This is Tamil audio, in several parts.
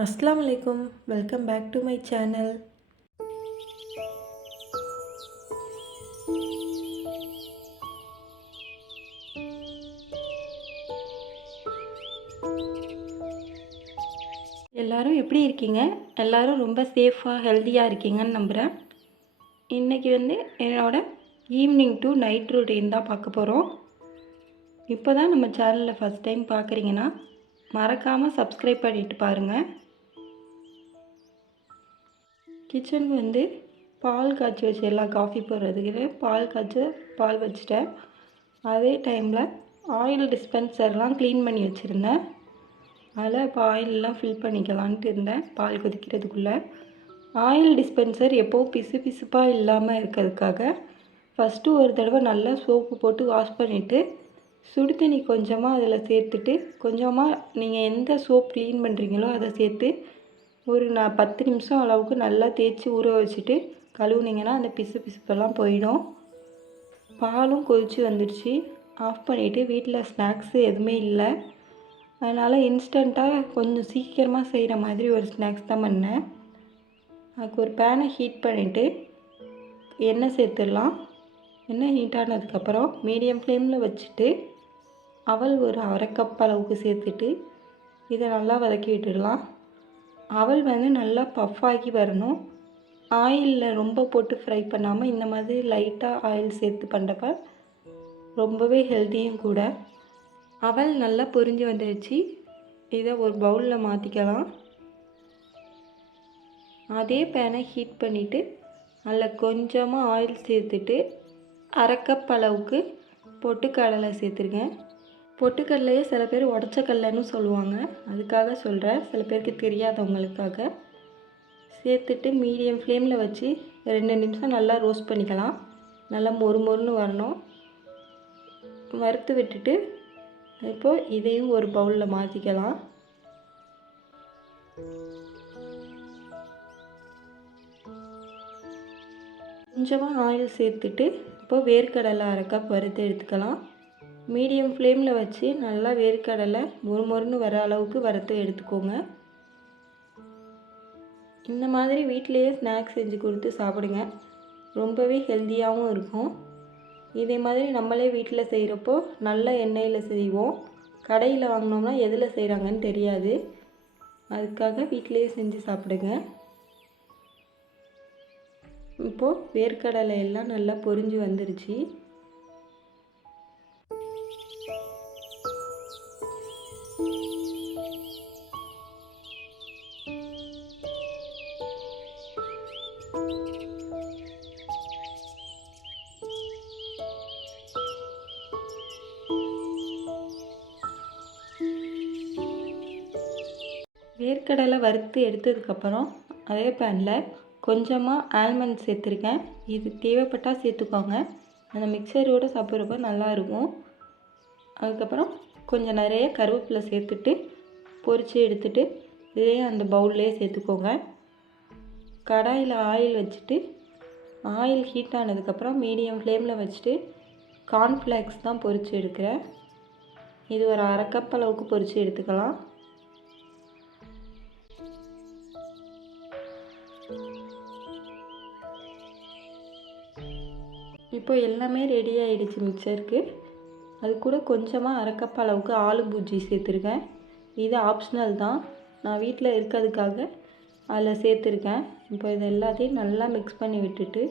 அஸ்ஸலாமு அலைக்கும். Welcome back to my channel. எல்லோரும் எப்படி இருக்கீங்க? எல்லோரும் ரொம்ப சேஃபாக ஹெல்த்தியாக இருக்கீங்கன்னு நம்புகிறேன். இன்றைக்கி என்னோடய ஈவினிங் டு நைட் ரொட்டீன் தான் பார்க்க போகிறோம். இப்போ தான் நம்ம சேனலில் ஃபஸ்ட் டைம் பார்க்குறீங்கன்னா மறக்காமல் சப்ஸ்கிரைப் பண்ணிவிட்டு பாருங்கள். கிச்சனுக்கு பால் காய்ச்சி வச்சிடலாம். காஃபி போடுறதுக்கு பால் வச்சுட்டேன். அதே டைமில் ஆயில் டிஸ்பென்சர்லாம் க்ளீன் பண்ணி வச்சுருந்தேன். அதில் இப்போ ஆயிலெலாம் ஃபில் பண்ணிக்கலான்ட்டு இருந்தேன். பால் கொதிக்கிறதுக்குள்ளே ஆயில் டிஸ்பென்சர் எப்போவும் பிசுப்பாக இல்லாமல் இருக்கிறதுக்காக ஃபஸ்ட்டு ஒரு தடவை நல்லா சோப்பு போட்டு வாஷ் பண்ணிவிட்டு சுடு தண்ணி கொஞ்சமாக அதில் சேர்த்துட்டு கொஞ்சமாக நீங்கள் எந்த சோப் க்ளீன் பண்ணுறீங்களோ அதை சேர்த்து ஒரு 10 நிமிஷம் அளவுக்கு நல்லா தேய்ச்சி ஊற வச்சுட்டு கழுவுனிங்கன்னா அந்த பிசுப்பெல்லாம் போயிடும். பாலும் கொதித்து வந்துடுச்சு. ஆஃப் பண்ணிவிட்டு வீட்டில் ஸ்நாக்ஸு எதுவுமே இல்லை. அதனால் இன்ஸ்டண்ட்டாக கொஞ்சம் சீக்கிரமாக செய்கிற மாதிரி ஒரு ஸ்நாக்ஸ் தான் பண்ணேன். அதுக்கு ஒரு பேனை ஹீட் பண்ணிவிட்டு எண்ணெய் சேர்த்துடலாம். எண்ணெய் ஹீட் ஆனதுக்கப்புறம் மீடியம் ஃப்ளேமில் வச்சுட்டு அவல் ஒரு 1/2 கப் அளவுக்கு சேர்த்துட்டு இதை நல்லா வதக்கி விட்டுடலாம். அவல் நல்லா பஃப்பாகி வரணும். ஆயிலில் ரொம்ப போட்டு ஃப்ரை பண்ணாமல் இந்த மாதிரி லைட்டாக ஆயில் சேர்த்து பண்ணுறப்ப ரொம்பவே ஹெல்த்தியும் கூட. அவல் நல்லா பொரிஞ்சு வந்துடுச்சு. இதை ஒரு பவுலில் மாற்றிக்கலாம். அதே பேனை ஹீட் பண்ணிவிட்டு அதில் கொஞ்சமாக ஆயில் சேர்த்துட்டு 1/2 கப் அளவுக்கு பொட்டுக்கடலை சேர்த்துருக்கேன். பொட்டுக்கடலையே சில பேர் உடச்ச கடலைன்னு சொல்லுவாங்க. அதுக்காக சொல்கிறேன், சில பேருக்கு தெரியாதவங்களுக்காக. சேர்த்துட்டு மீடியம் ஃப்ளேமில் வச்சு 2 நிமிஷம் நல்லா ரோஸ்ட் பண்ணிக்கலாம். நல்லா மொறுன்னு வரணும். வறுத்து விட்டுட்டு இப்போது இதையும் ஒரு பவுலில் மாற்றிக்கலாம். கொஞ்சமாக ஆயில் சேர்த்துட்டு இப்போது வேர்க்கடலை 1/2 கப் வறுத்து எடுத்துக்கலாம். மீடியம் ஃப்ளேமில் வச்சு நல்லா வேர்க்கடலை மொறுன்னு வர அளவுக்கு வறுத்து எடுத்துக்கோங்க. இந்த மாதிரி வீட்டிலையே ஸ்நாக்ஸ் செஞ்சு கொடுத்து சாப்பிடுங்க. ரொம்பவே ஹெல்த்தியாகவும் இருக்கும். இதே மாதிரி நம்மளே வீட்டில் செய்கிறப்போ நல்ல எண்ணெயில் செய்வோம். கடையில் வாங்கினோம்னா எதில் செய்கிறாங்கன்னு தெரியாது. அதுக்காக வீட்டிலையே செஞ்சு சாப்பிடுங்க. இப்போது வேர்க்கடலை எல்லாம் நல்லா பொரிஞ்சு வந்துருச்சு. வேர்க்கடலை வறுத்து எடுத்ததுக்கப்புறம் அதே பேனில் கொஞ்சமாக ஆல்மண்ட் சேர்த்துருக்கேன். இது தேவைப்பட்டால் சேர்த்துக்கோங்க. அந்த மிக்சரோடு சாப்பிட்றப்ப நல்லாயிருக்கும். அதுக்கப்புறம் கொஞ்சம் நிறைய கருவேப்பிலை சேர்த்துட்டு பொரித்து எடுத்துட்டு இதையும் அந்த பவுல்லையே சேர்த்துக்கோங்க. கடாயில் ஆயில் வச்சுட்டு ஆயில் ஹீட் ஆனதுக்கப்புறம் மீடியம் ஃப்ளேமில் வச்சுட்டு கார்ன்ஃப்ளேக்ஸ் தான் பொரித்து எடுக்கிறேன். இது ஒரு 1/2 கப் அளவுக்கு பொரித்து எடுத்துக்கலாம். இப்போ எல்லாமே ரெடி ஆகிடுச்சு மிக்சருக்கு. அது கூட கொஞ்சமாக 1/2 கப் அளவுக்கு ஆலு பூஜி சேர்த்துருக்கேன். இது ஆப்ஷனல் தான், நான் வீட்டில் இருக்கிறதுக்காக அதில் சேர்த்துருக்கேன். இப்போ இது எல்லாத்தையும் நல்லா மிக்ஸ் பண்ணி விட்டுட்டு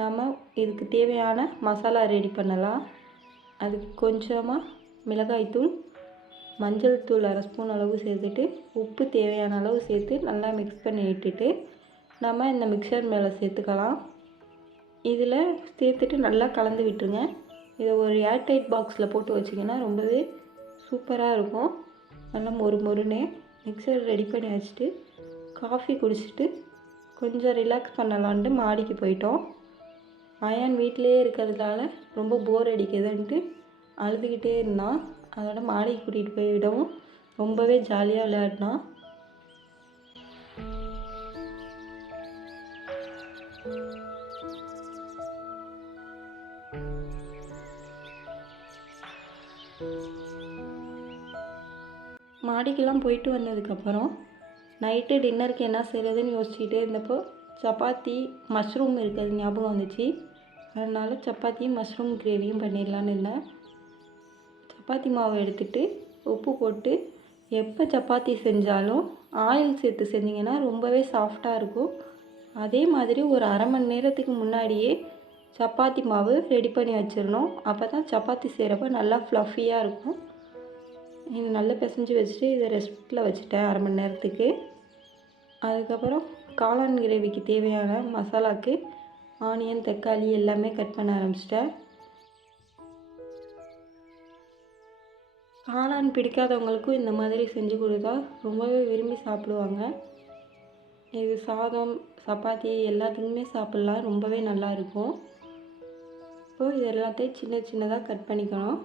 நம்ம இதுக்கு தேவையான மசாலா ரெடி பண்ணலாம். அதுக்கு கொஞ்சமாக மிளகாய்த்தூள், மஞ்சள் தூள் 1/2 ஸ்பூன் அளவு சேர்த்துட்டு உப்பு தேவையான அளவு சேர்த்து நல்லா மிக்ஸ் பண்ணி விட்டுட்டு நம்ம இந்த மிக்சர் மேலே சேர்த்துக்கலாம். இதில் சேர்த்துட்டு நல்லா கலந்து விட்டுருங்க. இதை ஒரு ஏர்டைட் பாக்ஸில் போட்டு வச்சிங்கன்னா ரொம்பவே சூப்பராக இருக்கும். நல்லா மொறுன்னு மிக்சர் ரெடி பண்ணி வச்சுட்டு காஃபி குடிச்சிட்டு கொஞ்சம் ரிலாக்ஸ் பண்ணலான்ட்டு மாடிக்கு போயிட்டோம். அயன் வீட்டிலே இருக்கிறதுனால ரொம்ப போர் அடிக்குதுன்ட்டு அழுதுகிட்டே இருந்தான். அதோட மாடிக்கு கூட்டிகிட்டு போய் விடவும் ரொம்பவே ஜாலியாக விளையாடினான். மாடிக்கெல்லாம் போயிட்டு வந்ததுக்கப்புறம் நைட்டு டின்னருக்கு என்ன செய்கிறதுன்னு யோசிச்சுட்டே இருந்தப்போ சப்பாத்தி மஷ்ரூம் இருக்கிறது ஞாபகம் வந்துச்சு. அதனால் சப்பாத்தியும் மஷ்ரூம் கிரேவியும் பண்ணிடலான்னு இருந்தேன். சப்பாத்தி மாவு எடுத்துகிட்டு உப்பு போட்டு எப்போ சப்பாத்தி செஞ்சாலும் ஆயில் சேர்த்து செஞ்சிங்கன்னா ரொம்பவே சாஃப்டாக இருக்கும். அதே மாதிரி ஒரு அரை மணி நேரத்துக்கு முன்னாடியே சப்பாத்தி மாவு ரெடி பண்ணி வச்சிடணும். அப்போ தான் சப்பாத்தி செய்கிறப்ப நல்லா ஃப்ளஃபியாக இருக்கும். இது நல்லா பிசைஞ்சு வச்சுட்டு இதை ரெஸ்ட்டில் வச்சுட்டேன் அரை மணி நேரத்துக்கு. அதுக்கப்புறம் காளான் கிரேவிக்கு தேவையான மசாலாவுக்கு ஆனியன் தக்காளி எல்லாமே கட் பண்ண ஆரம்பிச்சிட்டேன். காளான் பிடிக்காதவங்களுக்கும் இந்த மாதிரி செஞ்சு கொடுத்தா ரொம்பவே விரும்பி சாப்பிடுவாங்க. இது சாதம் சப்பாத்தி எல்லாத்துக்குமே சாப்பிட்லாம், ரொம்பவே நல்லா இருக்கும். இப்போது இது எல்லாத்தையும் சின்ன சின்னதாக கட் பண்ணிக்கணும்.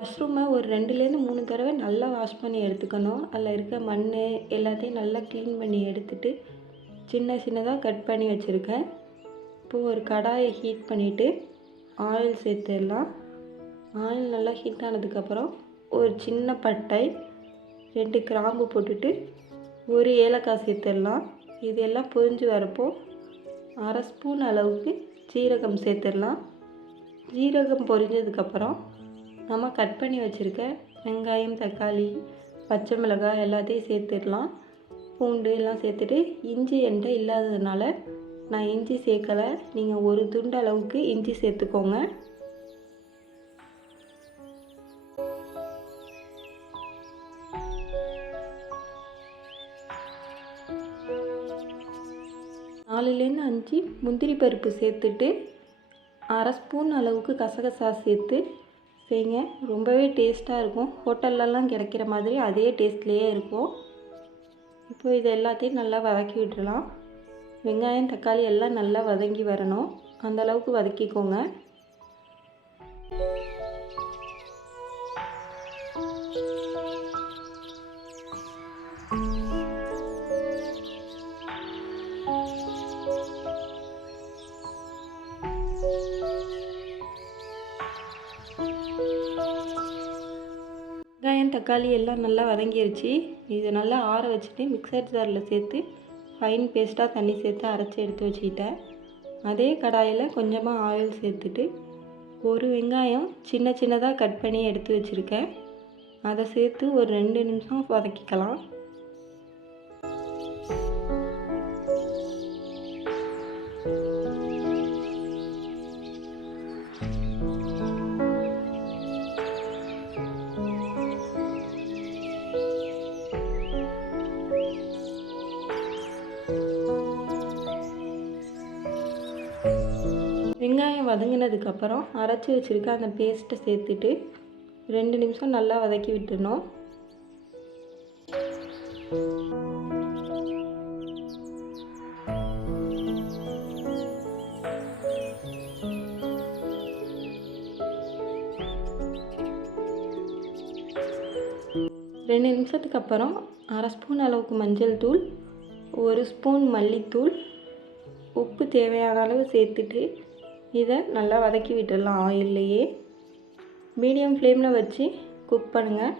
மஷ்ரூமை ஒரு 2லேருந்து 3 தடவை நல்லா வாஷ் பண்ணி எடுத்துக்கணும். அதில் இருக்க மண் எல்லாத்தையும் நல்லா க்ளீன் பண்ணி எடுத்துட்டு சின்ன சின்னதாக கட் பண்ணி வச்சுருக்கேன். இப்போது ஒரு கடாயை ஹீட் பண்ணிவிட்டு ஆயில் சேர்த்துடலாம். ஆயில் நல்லா ஹீட் ஆனதுக்கப்புறம் ஒரு சின்ன பட்டை 2 கிராம்பு போட்டுட்டு ஒரு ஏலக்காய் சேர்த்துடலாம். இது எல்லாம் பொரிஞ்சு வரப்போ அரை ஸ்பூன் அளவுக்கு ஜீரகம் சேர்த்துடலாம். ஜீரகம் பொரிஞ்சதுக்கப்புறம் நம்ம கட் பண்ணி வச்சுருக்க வெங்காயம் தக்காளி பச்சை மிளகாய் எல்லாத்தையும் சேர்த்துடலாம். பூண்டு எல்லாம் சேர்த்துட்டு இஞ்சி என்கிட்ட இல்லாததுனால நான் இஞ்சி சேர்க்கலை. நீங்கள் ஒரு துண்டு அளவுக்கு இஞ்சி சேர்த்துக்கோங்க. நாலுலேருந்து 5 முந்திரி பருப்பு சேர்த்துட்டு அரை ஸ்பூன் அளவுக்கு கசகசா சேர்த்து செய்யுங்க. ரொம்பவே டேஸ்ட்டாக இருக்கும். ஹோட்டல்லலாம் கிடைக்கிற மாதிரி அதே டேஸ்ட்லேயே இருக்கும். இப்போ இது எல்லாத்தையும் நல்லா வதக்கி விட்டுடலாம். வெங்காயம் தக்காளி எல்லாம் நல்லா வதங்கி வரணும், அந்தளவுக்கு வதக்கிக்கோங்க. வெங்காயம் தக்காளி எல்லாம் நல்லா வதங்கிருச்சு. இது நல்லா ஆற வச்சுட்டு மிக்சர் ஜாரில் சேர்த்து ஃபைன் பேஸ்ட்டாக தண்ணி சேர்த்து அரைச்சி எடுத்து வச்சுக்கிட்டேன். அதே கடாயில் கொஞ்சமாக ஆயில் சேர்த்துட்டு ஒரு வெங்காயம் சின்ன சின்னதாக கட் பண்ணி எடுத்து வச்சுருக்கேன். அதை சேர்த்து ஒரு 2 நிமிஷம் வதக்கிக்கலாம். வெங்காயம் வதங்கினதுக்கப்புறம் அரைச்சி வச்சுருக்க அந்த பேஸ்ட்டை சேர்த்துட்டு 2 நிமிஷம் நல்லா வதக்கி விட்டுடணும். ரெண்டு நிமிஷத்துக்கு அப்புறம் அரை ஸ்பூன் அளவுக்கு மஞ்சள் தூள், 1 ஸ்பூன் மல்லித்தூள், உப்பு தேவையான அளவு சேர்த்துட்டு இதை நல்லா வதக்கி விட்டுடலாம். ஆயில்லையே மீடியம் ஃப்ளேமில் வச்சு குக் பண்ணுங்கள்.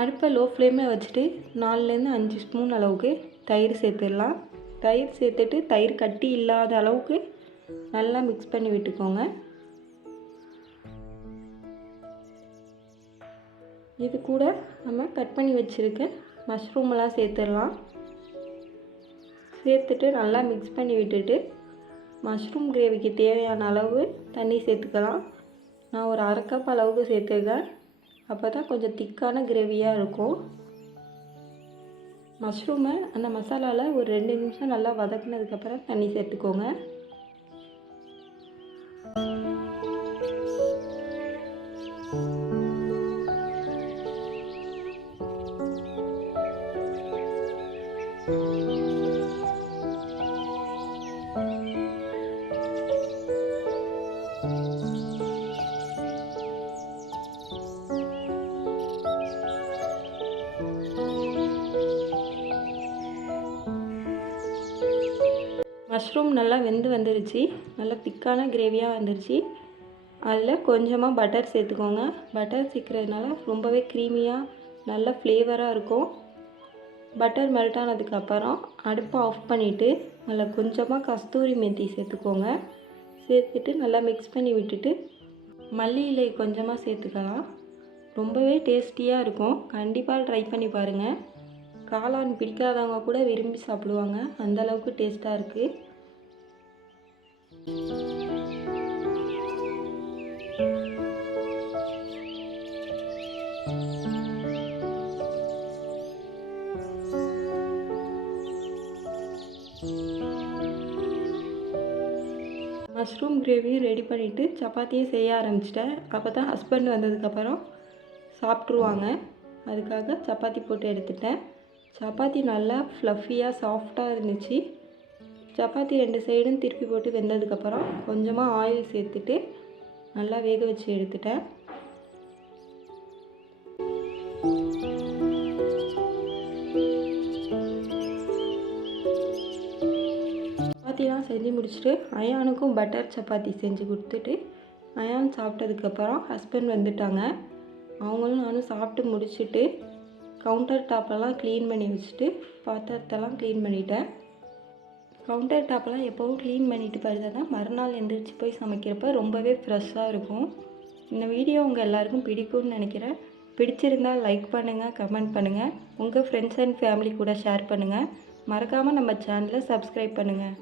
அடுப்பை லோ ஃப்ளேமில் வச்சுட்டு 4லேருந்து 5 ஸ்பூன் அளவுக்கு தயிர் சேர்த்துடலாம். தயிர் சேர்த்துட்டு தயிர் கட்டி இல்லாத அளவுக்கு நல்லா மிக்ஸ் பண்ணி விட்டுக்கோங்க. இது கூட நம்ம கட் பண்ணி வச்சுருக்க மஷ்ரூமெல்லாம் சேர்த்துடலாம். சேர்த்துட்டு நல்லா மிக்ஸ் பண்ணி விட்டுட்டு மஷ்ரூம் கிரேவிக்கு தேவையான அளவு தண்ணி சேர்த்துக்கலாம். நான் ஒரு 1/2 கப் அளவுக்கு சேர்த்துருக்கேன். அப்போ தான் கொஞ்சம் திக்கான கிரேவியாக இருக்கும். மஷ்ரூமை அந்த மசாலாவில் ஒரு 2 நிமிஷம் நல்லா வதக்குனதுக்கப்புறம் தண்ணி சேர்த்துக்கோங்க. மஷ்ரூம் நல்லா வெந்து வந்துருச்சு. நல்லா திக்கான கிரேவியாக வந்துருச்சு. அதில் கொஞ்சமாக பட்டர் சேர்த்துக்கோங்க. பட்டர் சேர்க்குறதுனால ரொம்பவே க்ரீமியாக நல்ல ஃப்ளேவராக இருக்கும். பட்டர் மெல்ட் ஆனதுக்கப்புறம் அடுப்பை ஆஃப் பண்ணிவிட்டு அதில் கொஞ்சமாக கஸ்தூரி மேத்தி சேர்த்துக்கோங்க. சேர்த்துட்டு நல்லா மிக்ஸ் பண்ணி விட்டுட்டு மல்லி இலை கொஞ்சமாக சேர்த்துக்கலாம். ரொம்பவே டேஸ்டியாக இருக்கும். கண்டிப்பாக ட்ரை பண்ணி பாருங்கள். காளான் பிடிக்காதவங்க கூட விரும்பி சாப்பிடுவாங்க. அந்தளவுக்கு டேஸ்ட்டாக இருக்குது. மஷ்ரூம் கிரேவி ரெடி பண்ணிவிட்டு சப்பாத்தியே செய்ய ஆரம்பிச்சிட்டேன். அப்போ தான் ஹஸ்பண்ட் வந்ததுக்கப்புறம் சாப்பிட்ருவாங்க. அதுக்காக சப்பாத்தி போட்டு எடுத்துட்டேன். சப்பாத்தி நல்லா ஃப்ளஃபியாக சாஃப்டாக இருந்துச்சு. சப்பாத்தி 2 சைடும் திருப்பி போட்டு வெந்ததுக்கப்புறம் கொஞ்சமாக ஆயில் சேர்த்துட்டு நல்லா வேக வச்சு எடுத்துட்டேன். சப்பாத்திலாம் செஞ்சு முடிச்சுட்டு அயானுக்கும் பட்டர் சப்பாத்தி செஞ்சு கொடுத்துட்டு அயான் சாப்பிட்டதுக்கப்புறம் ஹஸ்பண்ட் வந்துட்டாங்க. அவங்களும் நானும் சாப்பிட்டு முடிச்சுட்டு கவுண்டர் டாப்பெல்லாம் க்ளீன் பண்ணி வச்சுட்டு பாத்திரத்தெல்லாம் க்ளீன் பண்ணிட்டேன். கவுண்டர் டாப்பெல்லாம் எப்போவும் க்ளீன் பண்ணிவிட்டு படுத்தா தான் மறுநாள் எந்திரிச்சு போய் சமைக்கிறப்ப ரொம்பவே ஃப்ரெஷ்ஷாக இருக்கும். இந்த வீடியோ உங்கள் எல்லாருக்கும் பிடிக்கும்னு நினைக்கிறேன். பிடிச்சிருந்தால் லைக் பண்ணுங்கள், கமெண்ட் பண்ணுங்கள், உங்கள் ஃப்ரெண்ட்ஸ் அண்ட் ஃபேமிலி கூட ஷேர் பண்ணுங்கள். மறக்காமல் நம்ம சேனலை சப்ஸ்கிரைப் பண்ணுங்கள்.